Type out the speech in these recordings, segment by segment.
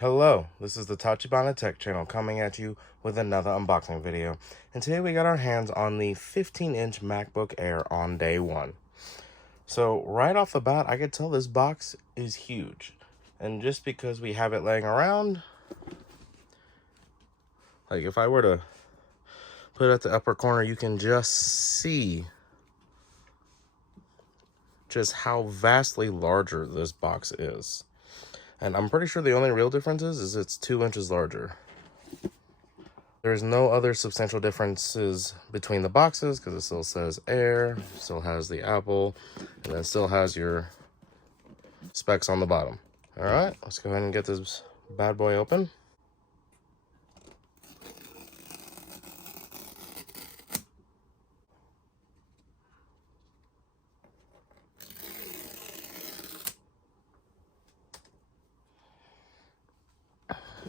Hello, this is the Tachibanatech channel coming at you with another unboxing video. And today we got our hands on the 15-inch MacBook Air on day one. So right off the bat, I could tell this box is huge. And just because we have it laying around, like if I were to put it at the upper corner, you can just see just how vastly larger this box is. And I'm pretty sure the only real difference is it's 2 inches larger. There's no other substantial differences between the boxes because it still says Air, still has the Apple, and then still has your specs on the bottom. All right, let's go ahead and get this bad boy open.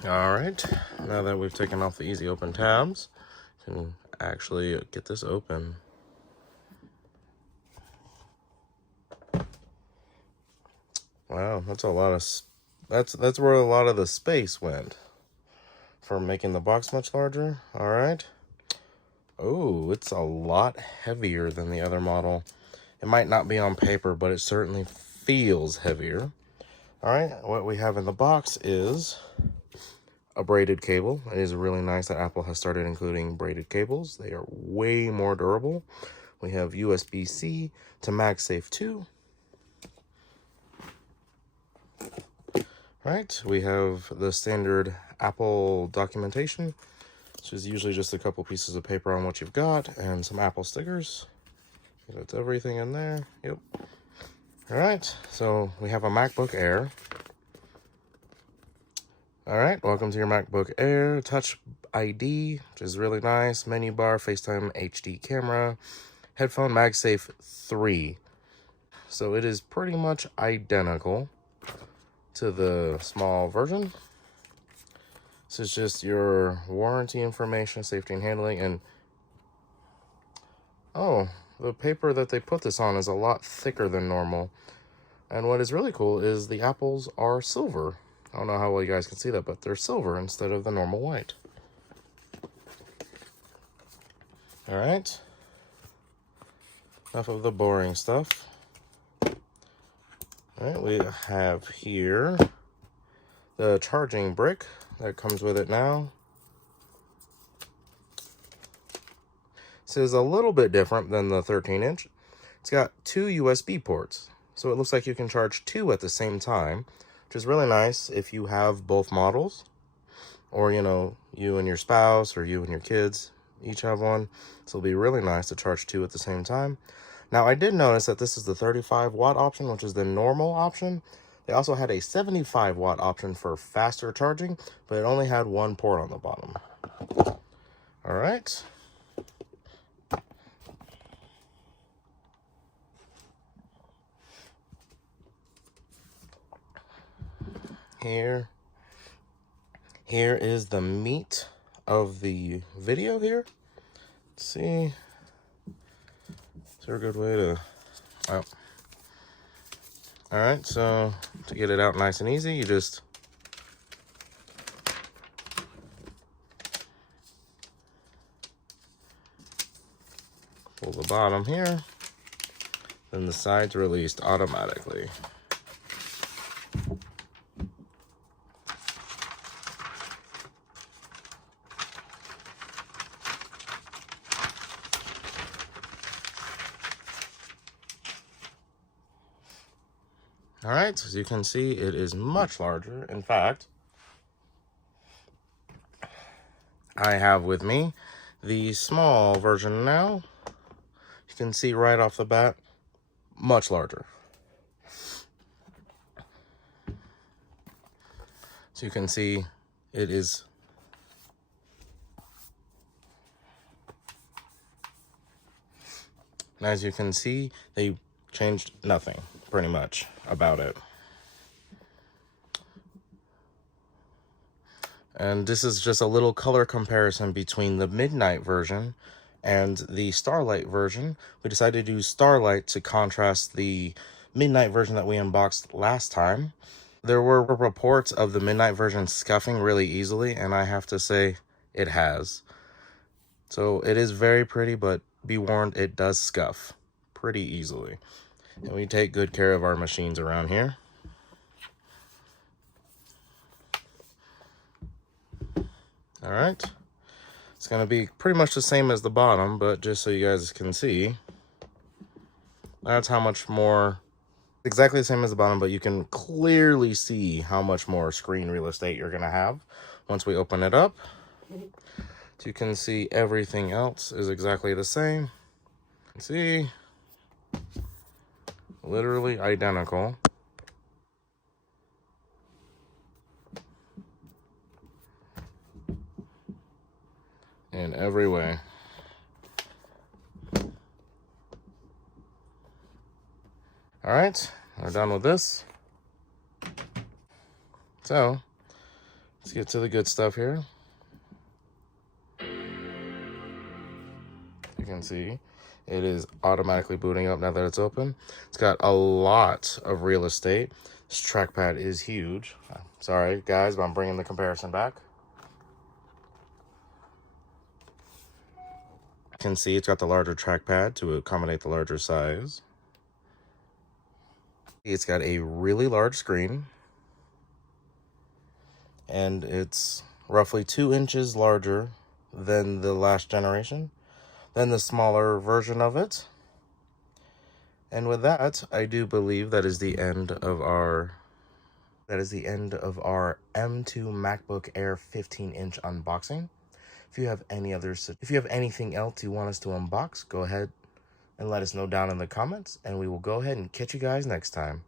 All right, now that we've taken off the easy open tabs, you can actually get this open. Wow, that's a lot of, that's where a lot of the space went for making the box much larger. All right. Oh, it's a lot heavier than the other model. It might not be on paper, but it certainly feels heavier. All right, what we have in the box is a braided cable. It is really nice that Apple has started including braided cables. They are way more durable. We have USB-C to MagSafe 2. Right, we have the standard Apple documentation, which is usually just a couple pieces of paper on what you've got and some Apple stickers. That's everything in there. Yep. All right, so we have a MacBook Air. All right, welcome to your MacBook Air. Touch ID, which is really nice. Menu bar, FaceTime HD camera, headphone MagSafe 3. So it is pretty much identical to the small version. This is just your warranty information, safety and handling, and oh, the paper that they put this on is a lot thicker than normal. And what is really cool is the apples are silver. I don't know how well you guys can see that, but they're silver instead of the normal white. All right. Enough of the boring stuff. All right, we have here the charging brick that comes with it now. This is a little bit different than the 13-inch. It's got 2 USB ports, so it looks like you can charge 2 at the same time, which is really nice if you have both models, or you know, you and your spouse or you and your kids each have one. So it'll be really nice to charge 2 at the same time. Now, I did notice that this is the 35-watt option, which is the normal option. They also had a 75-watt option for faster charging, but it only had 1 port on the bottom. All right. Here is the meat of the video here. Let's see. Is there a good way to... Oh. All right, so to get it out nice and easy, you just pull the bottom here, then the side's released automatically. All right, as you can see, it is much larger. In fact, I have with me the small version now. You can see right off the bat, much larger. So you can see it is as you can see, they changed nothing pretty much about it. And this is just a little color comparison between the midnight version and the starlight version. We decided to use starlight to contrast the midnight version that we unboxed last time. There were reports of the midnight version scuffing really easily, and I have to say it has. So it is very pretty, but be warned, it does scuff pretty easily. And we take good care of our machines around here. All right. It's going to be pretty much the same as the bottom, but just so you guys can see, that's how much more, exactly the same as the bottom, but you can clearly see how much more screen real estate you're going to have once we open it up. So you can see everything else is exactly the same. See, literally identical. In every way. All right, we're done with this. So let's get to the good stuff here. You can see it is automatically booting up now that it's open. It's got a lot of real estate. This trackpad is huge. Sorry guys, but I'm bringing the comparison back. You can see it's got the larger trackpad to accommodate the larger size. It's got a really large screen, and it's roughly 2 inches larger than the last generation, than the smaller version of it. And with that, I do believe that is the end of our M2 MacBook Air 15-inch unboxing. If you have anything else you want us to unbox, go ahead and let us know down in the comments, and we will go ahead and catch you guys next time.